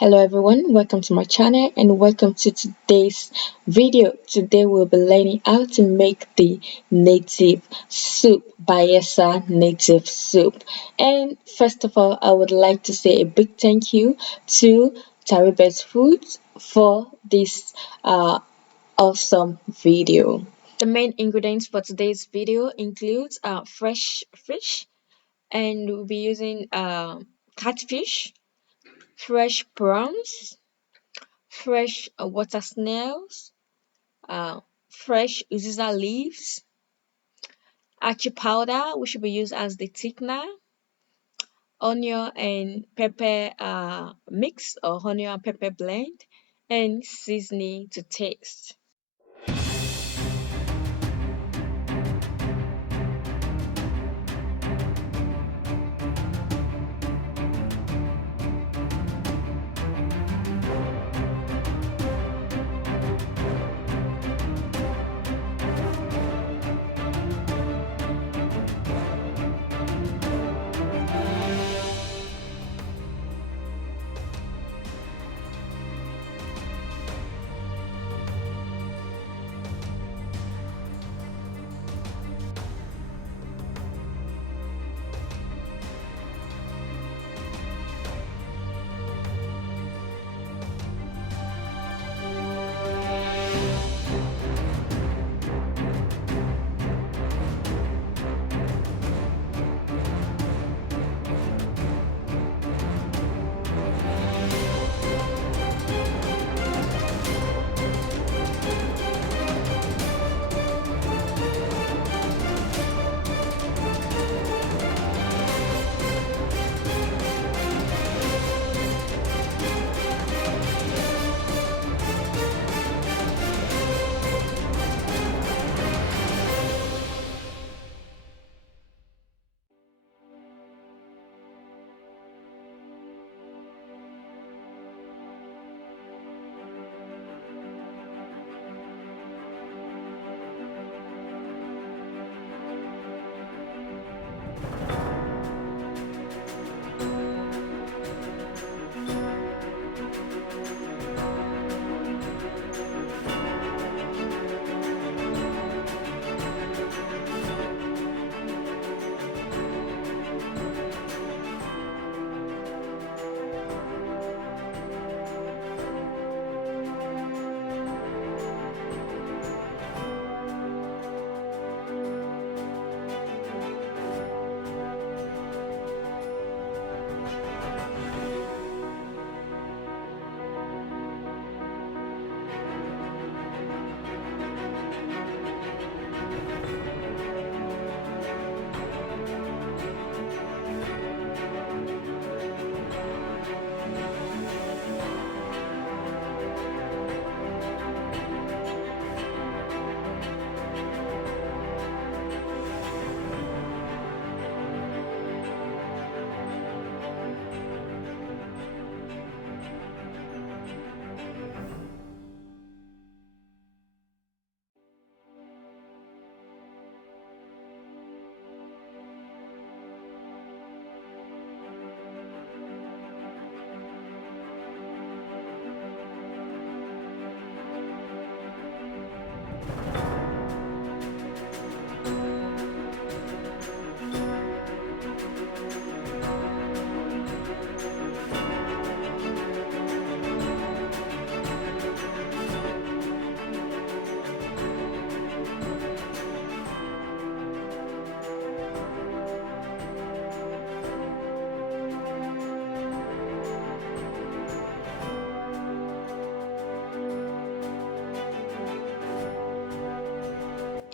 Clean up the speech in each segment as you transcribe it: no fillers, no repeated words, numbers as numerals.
Hello everyone, welcome to my channel and welcome to today's video. Today we'll be learning how to make the native soup, Bayelsa native soup. And first of all, I would like to say a big thank you to Taribes Foods for this awesome video. The main ingredients for today's video includes fresh fish, and we'll be using catfish, fresh prawns, fresh water snails, fresh uziza leaves, Achi powder, which will be used as the thickener, onion and pepper mix or onion and pepper blend, and seasoning to taste.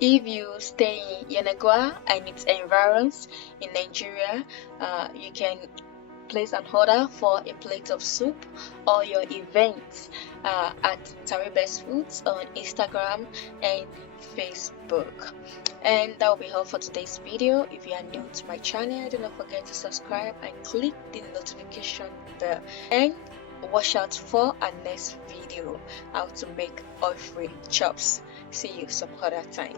If you stay in Yenagoa and its environs in Nigeria, you can place an order for a plate of soup or your events at Taribes Foods on Instagram and Facebook. And that will be all for today's video. If you are new to my channel, do not forget to subscribe and click the notification bell. And watch out for our next video, how to make oil-free chops. See you some other time.